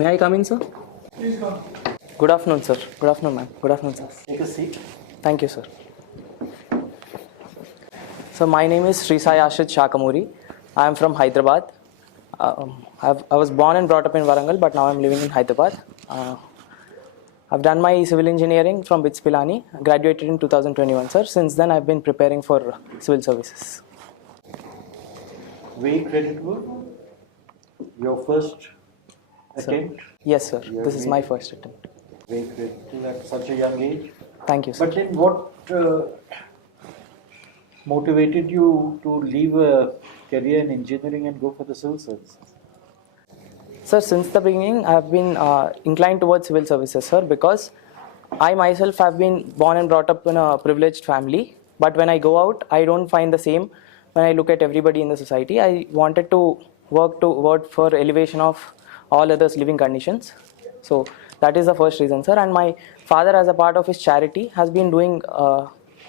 May I come in, sir? Please come. Good afternoon, sir. Good afternoon, ma'am. Good afternoon, sir. Take a seat. Thank you, sir. So my name is Sai Ashrith Shakamuri. I am from Hyderabad. I was born and brought up in Warangal, but now I am living in Hyderabad. I've done my civil engineering from BITS Pilani, graduated in 2021, sir. Since then, I've been preparing for civil services. Very creditable. Your first attempt? Yes, sir. This is my first attempt. Very creditable at such a young age. Thank you, sir. But then what motivated you to leave a career in engineering and go for the civil services? Sir, since the beginning, I have been inclined towards civil services, sir, because I myself have been born and brought up in a privileged family. But when I go out, I don't find the same when I look at everybody in the society. I wanted to work for elevation of all others' living conditions. So that is the first reason, sir. And my father, as a part of his charity, has been doing,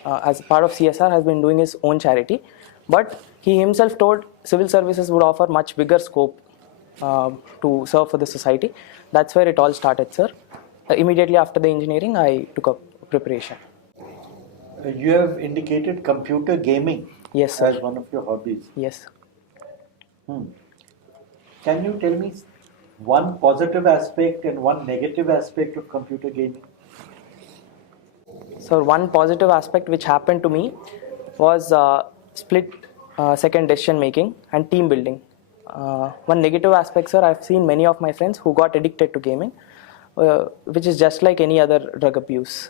as a part of CSR, has been doing his own charity. But he himself told civil services would offer much bigger scope to serve for the society. That's where it all started, sir. Immediately after the engineering, I took up preparation. You have indicated computer gaming, yes, sir, as one of your hobbies. Yes. Can you tell me one positive aspect and one negative aspect of computer gaming? So one positive aspect which happened to me was split second decision making and team building. One negative aspect, sir, I've seen many of my friends who got addicted to gaming, which is just like any other drug abuse.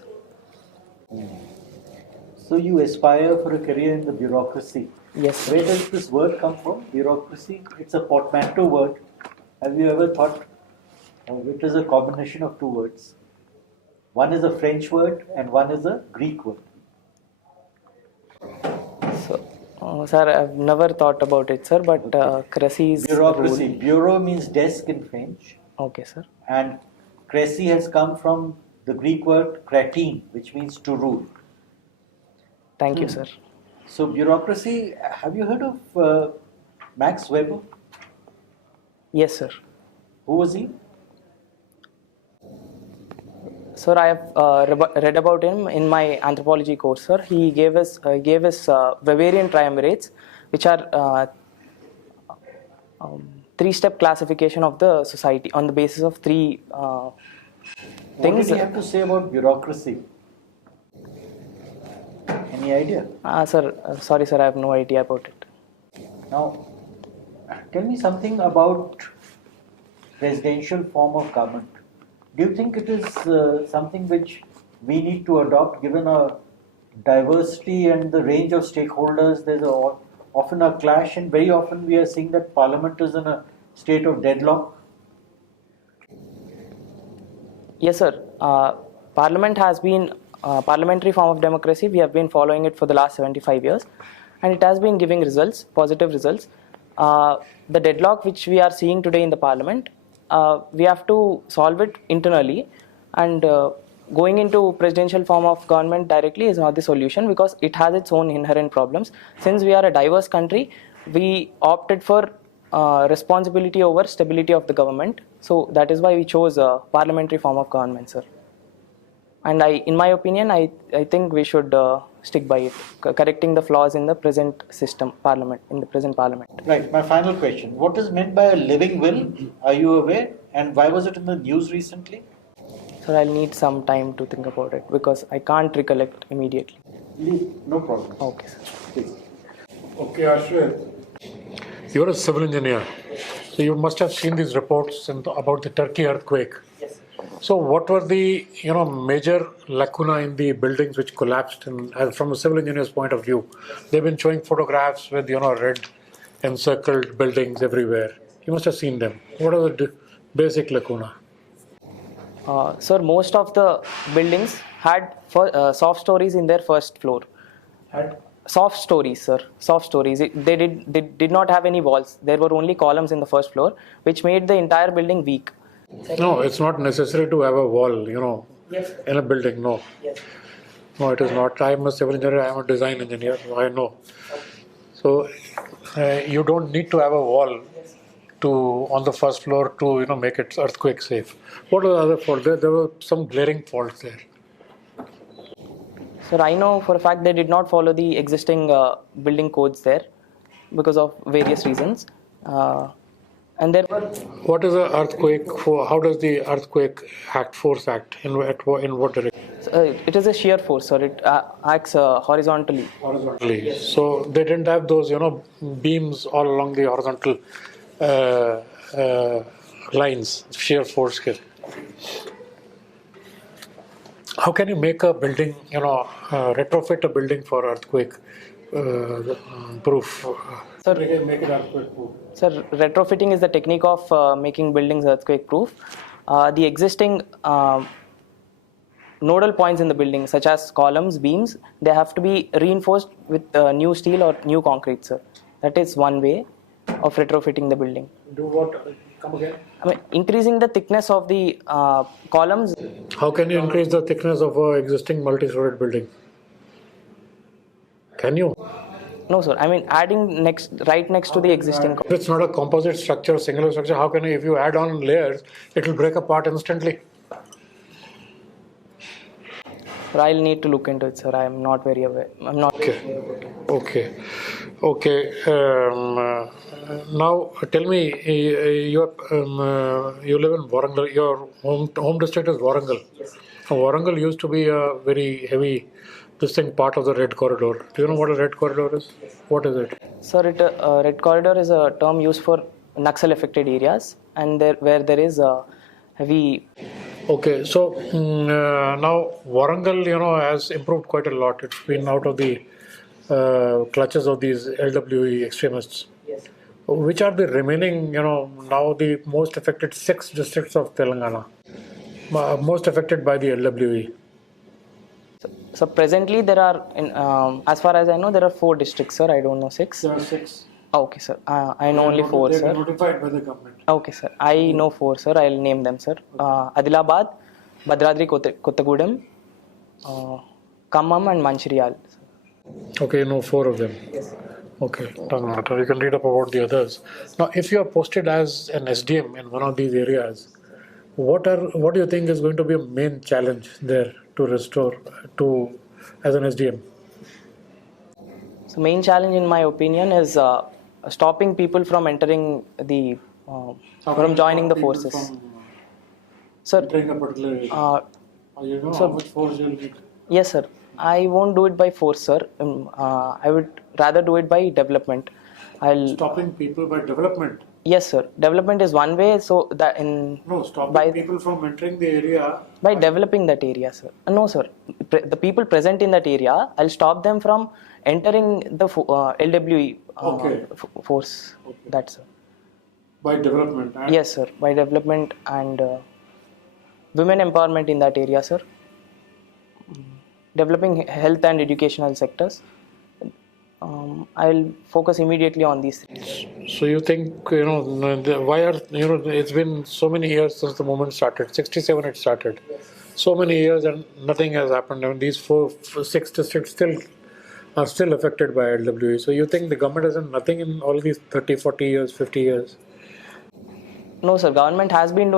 So you aspire for a career in the bureaucracy. Yes, sir. Where does this word come from? Bureaucracy? It's a portmanteau word. Have you ever thought it is a combination of two words? One is a French word and one is a Greek word. So, sir, I've never thought about it, sir, but cracy is bureaucracy. rule. Bureau means desk in French. Okay, sir. And cracy has come from the Greek word kratin, which means to rule. Thank you, sir. So bureaucracy, have you heard of Max Weber? Yes, sir. Who was he? Sir, I have read about him in my anthropology course, sir. He gave us Weberian triumvirates, which are three-step classification of the society on the basis of three things. What did he have to say about bureaucracy? Any idea? Sir, sorry, sir, I have no idea about it. Now, tell me something about presidential form of government. Do you think it is something which we need to adopt given a diversity and the range of stakeholders? There's often a clash, and very often we are seeing that Parliament is in a state of deadlock. Yes, sir. Parliament has been parliamentary form of democracy. We have been following it for the last 75 years, and it has been giving results, positive results. The deadlock which we are seeing today in the Parliament, we have to solve it internally, and going into presidential form of government directly is not the solution because it has its own inherent problems. Since we are a diverse country, we opted for responsibility over stability of the government. So that is why we chose a parliamentary form of government, sir. And in my opinion, I think we should stick by it, correcting the flaws in the present system, in the present parliament. Right. My final question. What is meant by a living will? Are you aware? And why was it in the news recently? Sir, I'll need some time to think about it because I can't recollect immediately. No problem. Okay, sir. Please. Okay, Ashrith. You're a civil engineer, so you must have seen these reports about the Turkey earthquake. Yes. So, what were the major lacuna in the buildings which collapsed? And from a civil engineer's point of view, they've been showing photographs with red encircled buildings everywhere. You must have seen them. What are the basic lacuna? Sir, most of the buildings had soft stories in their first floor. Soft stories, sir. Soft stories. They did not have any walls. There were only columns in the first floor, which made the entire building weak. No, it's not necessary to have a wall, Yes. in a building. No. Yes. No, it is not. I'm a civil engineer. I'm a design engineer. So I know. So you don't need to have a wall on the first floor to make it earthquake safe? What are the other faults? There were some glaring faults there. Sir, I know for a fact they did not follow the existing building codes there because of various reasons. And there were. What is an earthquake? How does the earthquake force act? In what direction? It is a shear force, sir. It acts horizontally. Horizontally. Yes. So they didn't have those, beams all along the horizontal lines, shear force here. How can you make a building, retrofit a building for earthquake proof? Sir, Make it earthquake proof. Sir, retrofitting is the technique of making buildings earthquake proof. The existing nodal points in the building, such as columns, beams, they have to be reinforced with new steel or new concrete, sir. That is one way of retrofitting the building. Do what? Come again? Increasing the thickness of the columns. How can you increase the thickness of an existing multi-storied building? Can you? No, sir. Adding right next to the existing. If it's not a composite structure, singular structure, how can you, if you add on layers, it will break apart instantly? Sir, I'll need to look into it, sir. I am not very aware. I'm not. Okay. Now tell me, you live in Warangal. Your home district is Warangal. Yes. Warangal used to be a very heavy, distinct part of the Red Corridor. Do you know what a Red Corridor is? Yes. What is it? Sir, Red Corridor is a term used for Naxal-affected areas, and where there is a heavy. Okay, so now Warangal, has improved quite a lot. It's been out of the clutches of these LWE extremists. Yes. Which are the remaining, now the most affected 6 districts of Telangana, most affected by the LWE? So presently there are, as far as I know, there are 4 districts, sir. I don't know 6. There are 6. Okay, sir. I know only 4, They're sir. notified by the government. Okay, sir. I know 4, sir. I'll name them, sir. Adilabad, Bhadradri Kottagudem, Khammam and Manchiryal. Okay, you know 4 of them. Yes. Okay, doesn't matter. You can read up about the others. Now, if you are posted as an SDM in one of these areas, what do you think is going to be a main challenge there to restore as an SDM? So main challenge, in my opinion, is stopping people from entering the from joining the forces. Sir, Entering a particular area. How much force you'll need? Yes, sir. I won't do it by force, sir. I would rather do it by development. Stopping people by development? Yes, sir. Development is one way, so that stopping people from entering the area by developing that area, sir. No, sir. The people present in that area, I'll stop them from entering the LWE force. Okay. That's sir. By development? Yes, sir. By development and women empowerment in that area, sir. Developing health and educational sectors. I'll focus immediately on these 3. So you think, why are, it's been so many years since the movement started. 67 it started. Yes. So many years and nothing has happened. These 6 districts are still affected by LWE. So you think the government has done nothing in all these 30, 40 years, 50 years? No, sir. Government has been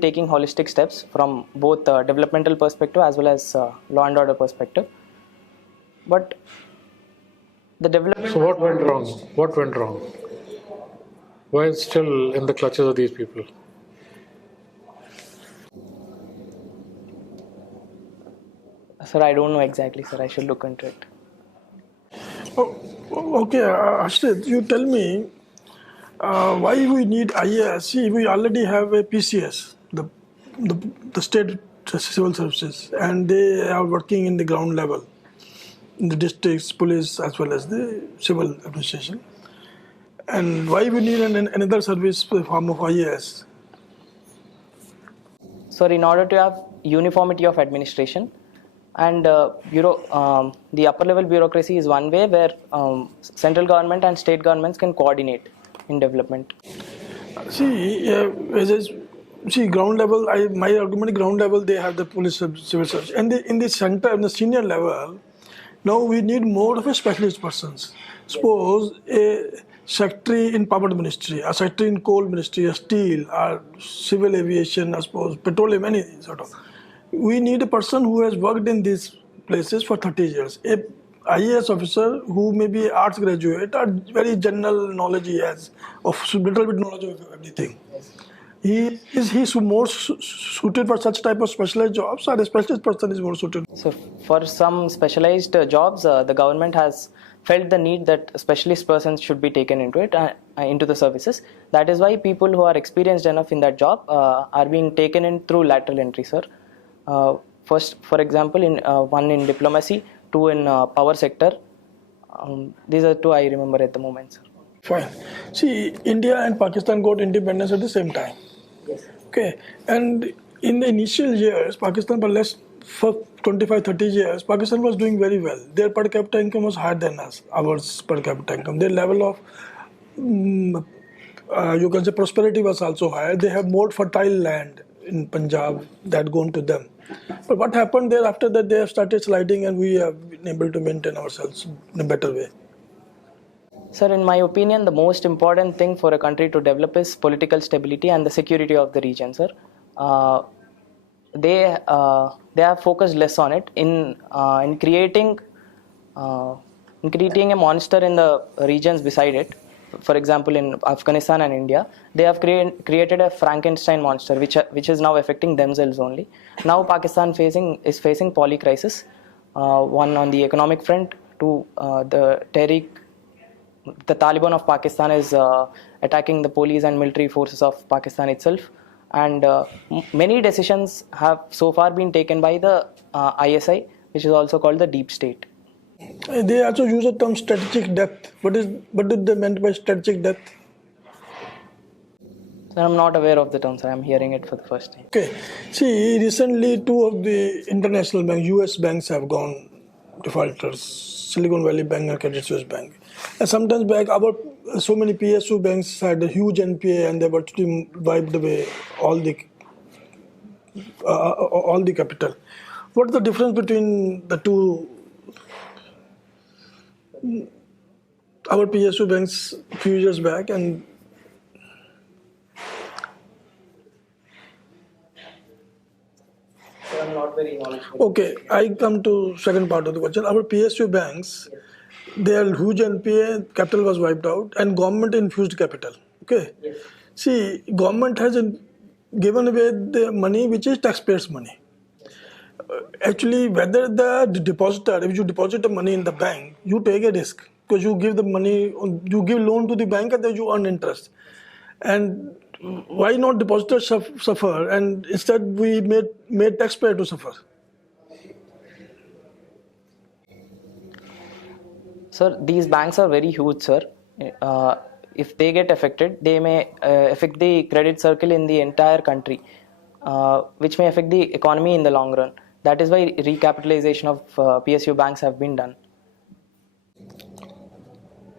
taking holistic steps from both developmental perspective as well as law and order perspective. But the development. So what went wrong? What went wrong? Why is it still in the clutches of these people? Sir, I don't know exactly, sir. I should look into it. Okay, Ashrith, you tell me why we need IAS. See, we already have a PCS, the state civil services, and they are working in the ground level, in the districts, police, as well as the civil administration. And why we need another service form of IAS? Sir, in order to have uniformity of administration, and the upper level bureaucracy is one way where central government and state governments can coordinate in development. See, ground level. My argument, ground level, they have the police civil service, and in the center, in the senior level, now we need more of a specialist persons. Suppose a secretary in power ministry, a secretary in coal ministry, a steel, or civil aviation, I suppose, petroleum, any sort of. We need a person who has worked in these places for 30 years. A IAS officer who may be arts graduate or very general knowledge he has, of little bit knowledge of everything. Is he more suited for such type of specialized jobs, or a specialist person is more suited? So for some specialized jobs, the government has felt the need that specialist persons should be taken into it, into the services. That is why people who are experienced enough in that job are being taken in through lateral entry, sir. First, for example, in one in diplomacy, two in power sector. These are two I remember at the moment, sir. Fine. See, India and Pakistan got independence at the same time. Yes. Okay, and in the initial years, Pakistan, but less for 25, 30 years, Pakistan was doing very well. Their per capita income was higher than us, ours per capita income. Their level of, you can say, prosperity was also higher. They have more fertile land in Punjab that gone to them. But what happened there after that, they have started sliding and we have been able to maintain ourselves in a better way. Sir, in my opinion, the most important thing for a country to develop is political stability and the security of the region, sir. They have focused less on it in creating a monster in the regions beside it. For example, in Afghanistan and India, they have created a Frankenstein monster, which is now affecting themselves only. Now Pakistan is facing poly crisis, one on the economic front, two the Taliban of Pakistan is attacking the police and military forces of Pakistan itself, and many decisions have so far been taken by the ISI, which is also called the deep state. They also use the term strategic depth. What did they meant by strategic depth? So I'm not aware of the term, sir. I'm hearing it for the first time. Okay. See, recently two of the international banks, US banks, have gone defaulters. Silicon Valley Bank and Credit Suisse Bank. And sometimes back, so many PSU banks had a huge NPA and they were wiped away all the capital. What's the difference between the two? Our PSU banks a few years back and I'm not very knowledgeable. okay, I come to second part of the question. Our PSU banks, their huge NPA, capital was wiped out, and government infused capital. Okay. Yes. See, government has given away the money which is taxpayers' money. Actually, whether the depositor, if you deposit the money in the bank, you take a risk because you give the money, you give loan to the bank and then you earn interest. And why not depositors suffer, and instead we made taxpayer to suffer? Sir, these banks are very huge, sir. If they get affected, they may affect the credit circle in the entire country, which may affect the economy in the long run. That is why recapitalization of PSU banks have been done.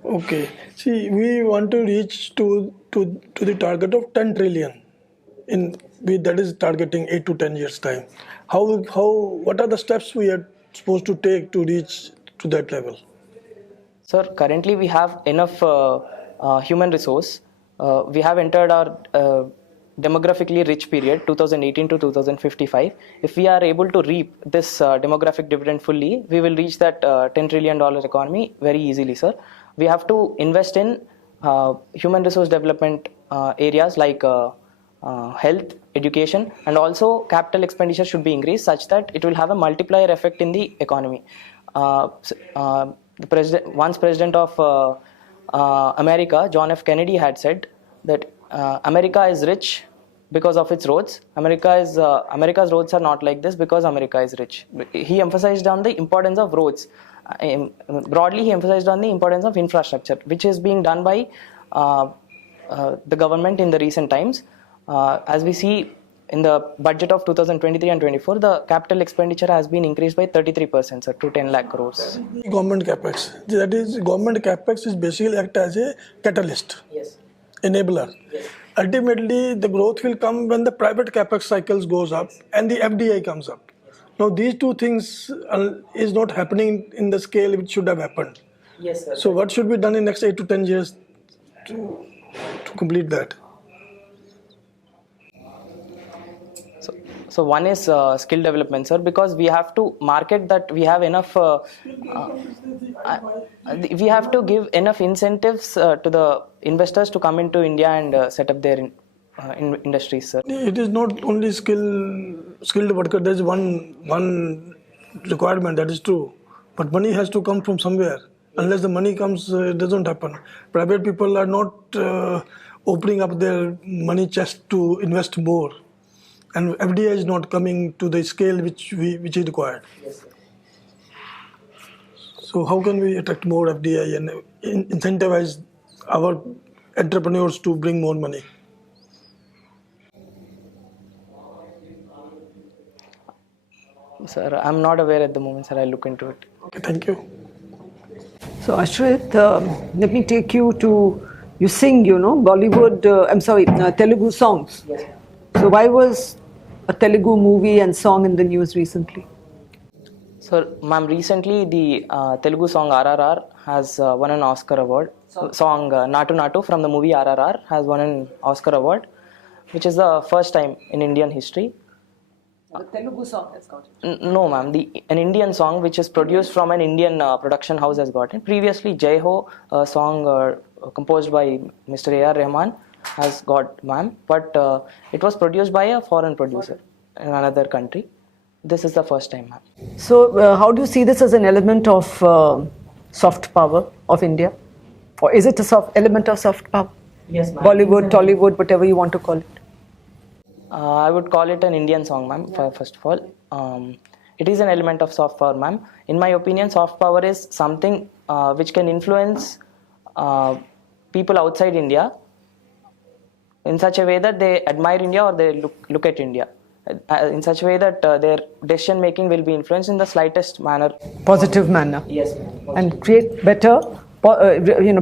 Okay. See, we want to reach to the target of 10 trillion. That is targeting 8 to 10 years time. What are the steps we are supposed to take to reach to that level? Sir, currently we have enough human resource. We have entered our demographically rich period, 2018 to 2055. If we are able to reap this demographic dividend fully, we will reach that $10 trillion economy very easily, sir. We have to invest in human resource development areas like health, education, and also capital expenditure should be increased such that it will have a multiplier effect in the economy. Once president of America, John F. Kennedy, had said that America is rich because of its roads. America's roads are not like this because America is rich. He emphasized on the importance of roads. Broadly, he emphasized on the importance of infrastructure, which is being done by the government in the recent times. As we see in the budget of 2023 and 24, the capital expenditure has been increased by 33%, sir, to 10 lakh crores. Government capex. That is, government capex is basically act as a catalyst. Yes. Enabler. Yes. Ultimately, the growth will come when the private capex cycles goes up and the FDI comes up. Now, these two things is not happening in the scale which should have happened. Yes, sir. So, what should be done in next 8 to 10 years? to complete that? So one is skill development, sir, because we have to market that we have enough. We have to give enough incentives to the investors to come into India and set up their industries, sir. It is not only skilled worker. There is one requirement, that is true, but money has to come from somewhere. Unless the money comes, it doesn't happen. Private people are not opening up their money chest to invest more, and FDI is not coming to the scale which is required. Yes, sir. So how can we attract more FDI and incentivize our entrepreneurs to bring more money? Sir, I'm not aware at the moment, sir. I'll look into it. Okay, thank you. So Ashrith, let me take you to, you sing, Bollywood, Telugu songs. Yes. So why was a Telugu movie and song in the news recently? Sir, ma'am, recently the Telugu song RRR has won an Oscar award. Song Natu Natu from the movie RRR has won an Oscar award, which is the first time in Indian history. The Telugu song has got it. No, ma'am. An Indian song which is produced from an Indian production house has got it. Previously, Jai Ho, a song composed by Mr. A.R. Rahman, has got, ma'am. But it was produced by a foreign producer in another country. This is the first time, ma'am. So how do you see this as an element of soft power of India? Or is it a element of soft power? Yes, ma'am. Bollywood, Tollywood, whatever you want to call it. I would call it an Indian song, ma'am, first of all. It is an element of soft power, ma'am. In my opinion, soft power is something which can influence people outside India in such a way that they admire India or they look at India. In such a way that their decision making will be influenced in the slightest manner. Positive manner. Yes, ma'am. And create better,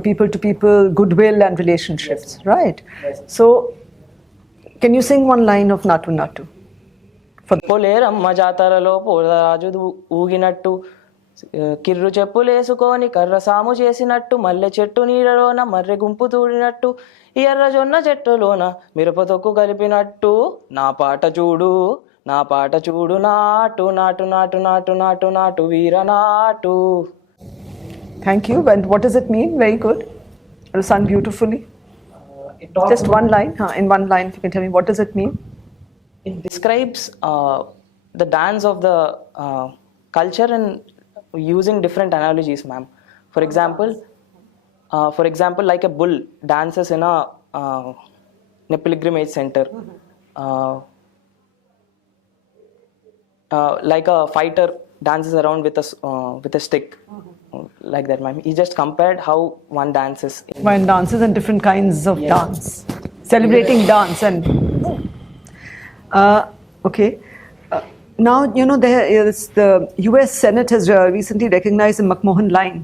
people to people goodwill and relationships, Yes. right? Yes. So, can you sing one line of Natu Natu? Poleramma జాతరలో పోరాజు ఊగినట్టు కిర్రు చెప్పులేసుకొని కర్ర సాము చేసినట్టు మల్లె చెట్టు నీడలోన మర్రె గుంపు తూడినట్టు ఎర్ర జొన్న చెట్టులోన మిరప తొక్కు కలిపినట్టు నా పాట చూడు నాటు నాటు నాటు నాటు నాటు నాటు వీర నాటు. Thank you. And what does it mean? Very good. You sung beautifully. Just one line. In one line, if you can tell me, what does it mean? It describes the dance of the culture and using different analogies, ma'am. For example, like a bull dances in a pilgrimage center. Like a fighter dances around with a stick, like that, ma'am. He just compared how one dances. One dances and different kinds of Yes. dance, celebrating dance and. Okay. Now there is the U.S. Senate has recently recognized the McMahon line.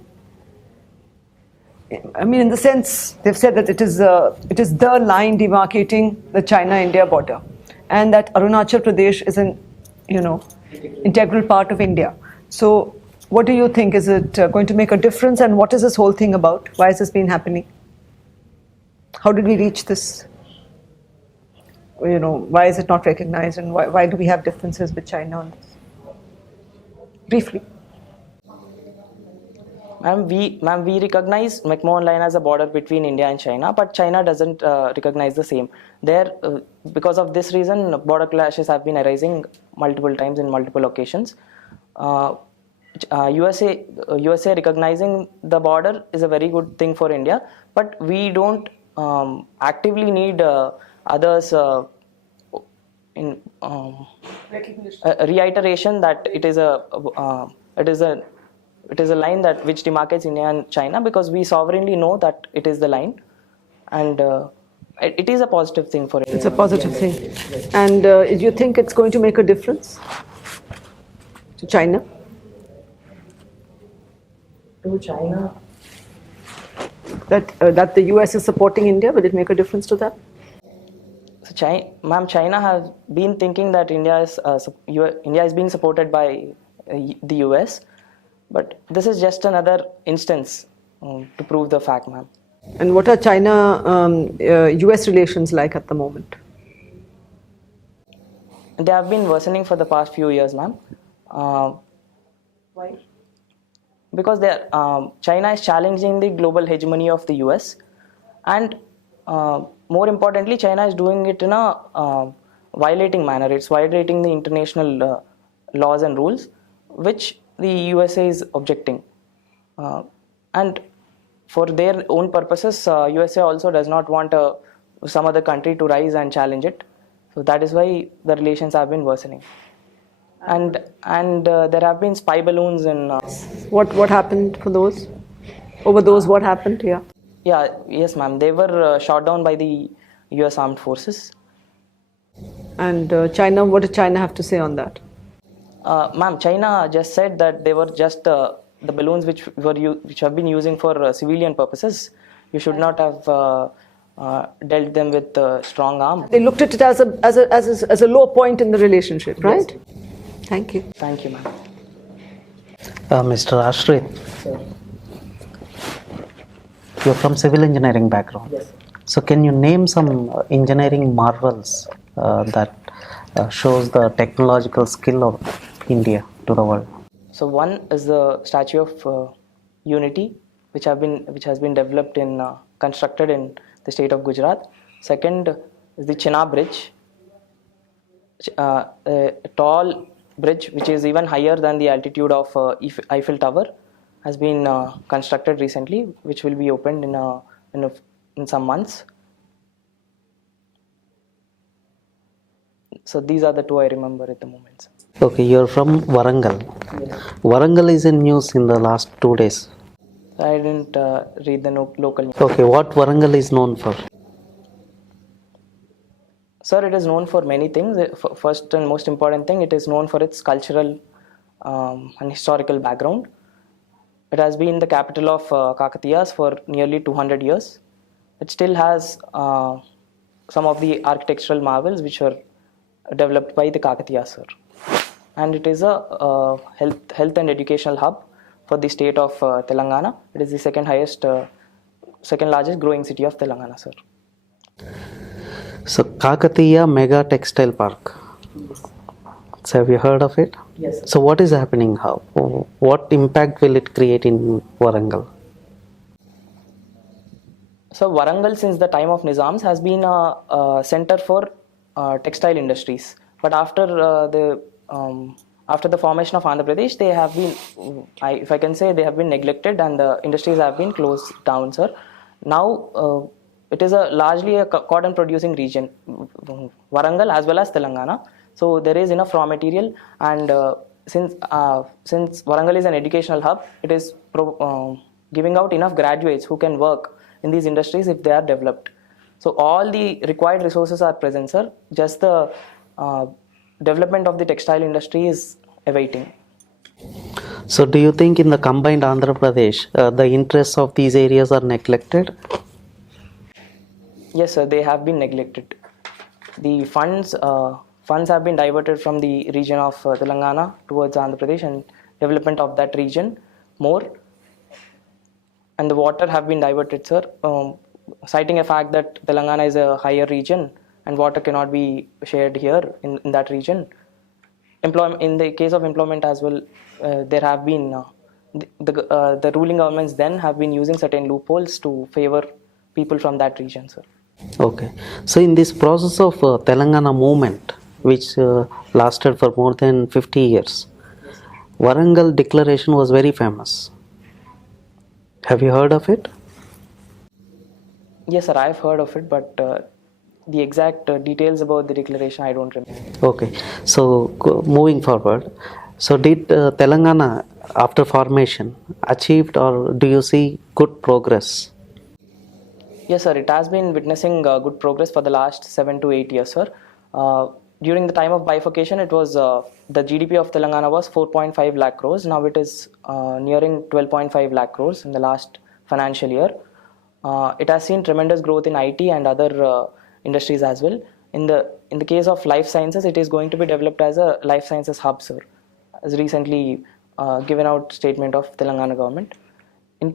I mean, in the sense they've said that it is the line demarcating the China-India border, and that Arunachal Pradesh is an integral part of India. So, what do you think? Is it going to make a difference? And what is this whole thing about? Why has this been happening? How did we reach this? Why is it not recognized, and why do we have differences with China on this? Briefly. Ma'am, we recognize McMahon line as a border between India and China, but China doesn't recognize the same. There, because of this reason, border clashes have been arising multiple times in multiple occasions. USA recognizing the border is a very good thing for India, but we don't actively need others in reiteration that it is a line that which demarcates India and China, because we sovereignly know that it is the line, and it is a positive thing for India. It's a positive thing. And do you think it's going to make a difference to China? To China? That the US is supporting India, will it make a difference to that? So China has been thinking that India is being supported by the US, but this is just another instance to prove the fact, ma'am. And what are China-US relations like at the moment? They have been worsening for the past few years, ma'am. Why? Because China is challenging the global hegemony of the US, and more importantly, China is doing it in a violating manner. It's violating the international laws and rules, which the USA is objecting. And for their own purposes, USA also does not want some other country to rise and challenge it. So that is why the relations have been worsening. And there have been spy balloons in. What happened for those? Over those, what happened? Yeah. Yeah, yes, ma'am. They were shot down by the US Armed Forces. And China, what did China have to say on that? Ma'am, China just said that they were just the balloons which have been using for civilian purposes. You should not have dealt them with strong arm. They looked at it as a low point in the relationship, right? Yes. Thank you. Thank you, ma'am. Mr. Ashrith, Sir. you're from civil engineering background. Yes. So can you name some engineering marvels that shows the technological skill of India to the world? So one is the Statue of Unity, which has been developed constructed in the state of Gujarat. Second is the Chenab Bridge, a tall bridge which is even higher than the altitude of Eiffel Tower, has been constructed recently, which will be opened in some months. So these are the two I remember at the moment. Okay, you're from Warangal. Yes. Warangal is in news in the last 2 days. I didn't read the local news. Okay, what Warangal is known for? Sir, it is known for many things. First and most important thing, it is known for its cultural and historical background. It has been the capital of Kakatiyas for nearly 200 years. It still has some of the architectural marvels which were developed by the Kakatiyas, sir. And it is a health and educational hub for the state of Telangana. It is the second largest growing city of Telangana, sir. So Kakatiya Mega Textile Park. So have you heard of it? Yes. So what is happening? What impact will it create in Warangal? So Warangal, since the time of Nizams, has been a center for textile industries. But after the formation of Andhra Pradesh, they have been, if I can say, they have been neglected and the industries have been closed down, sir. Now it is largely a cotton producing region, Warangal as well as Telangana. So there is enough raw material, and since Warangal is an educational hub, it is giving out enough graduates who can work in these industries if they are developed. So all the required resources are present, sir. Just the development of the textile industry is awaiting. So do you think in the combined Andhra Pradesh, the interests of these areas are neglected? Yes, sir, they have been neglected. The funds have been diverted from the region of Telangana towards Andhra Pradesh and development of that region more. And the water have been diverted, sir, citing a fact that Telangana is a higher region and water cannot be shared here in that region. In the case of employment as well, there have been the ruling governments then have been using certain loopholes to favor people from that region, sir. Okay. So in this process of Telangana movement, which lasted for more than 50 years, Warangal declaration was very famous. Have you heard of it? Yes, sir, I have heard of it, but the exact details about the declaration I don't remember. Okay. So moving forward, so did Telangana after formation achieved, or do you see good progress? Yes, sir, it has been witnessing good progress for the last 7 to 8 years, sir. During the time of bifurcation, it was the GDP of Telangana was 4.5 lakh crores. Now it is nearing 12.5 lakh crores in the last financial year. It has seen tremendous growth in IT and other industries as well. In the case of life sciences, it is going to be developed as a life sciences hub, sir, as recently given out statement of Telangana government.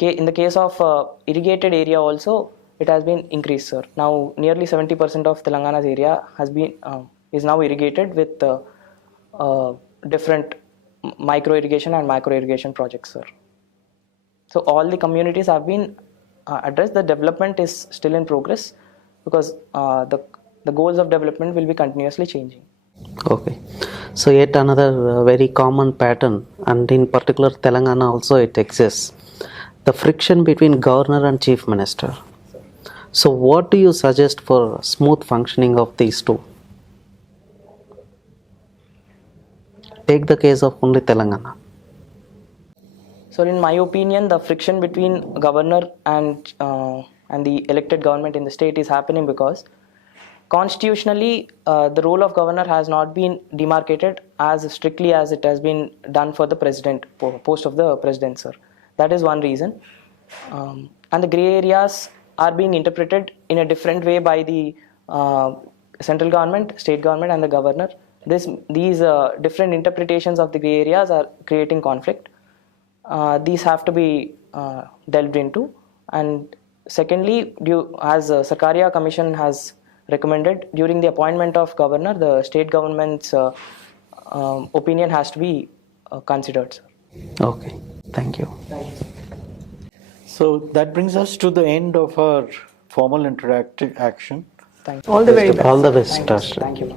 in the case of irrigated area also, it has been increased, sir. Now nearly 70% of Telangana's area has been is now irrigated with different micro irrigation and macro irrigation projects, sir. So all the communities have been addressed. The development is still in progress because the goals of development will be continuously changing. Okay. So yet another very common pattern, and in particular Telangana also it exists, the friction between governor and chief minister. So what do you suggest for smooth functioning of these two? Take the case of only Telangana. So in my opinion, the friction between governor and the elected government in the state is happening because constitutionally the role of governor has not been demarcated as strictly as it has been done for the president, post of the president, sir. That is one reason. And the grey areas are being interpreted in a different way by the central government, state government and the governor. These different interpretations of the grey areas are creating conflict. These have to be delved into. And secondly, as Sarkaria Commission has recommended, during the appointment of governor, the state government's opinion has to be considered, sir. Okay, thank you. So that brings us to the end of our formal interactive action. Thank you. All the very best. All the best, Thank you. Ashrith. Thank you.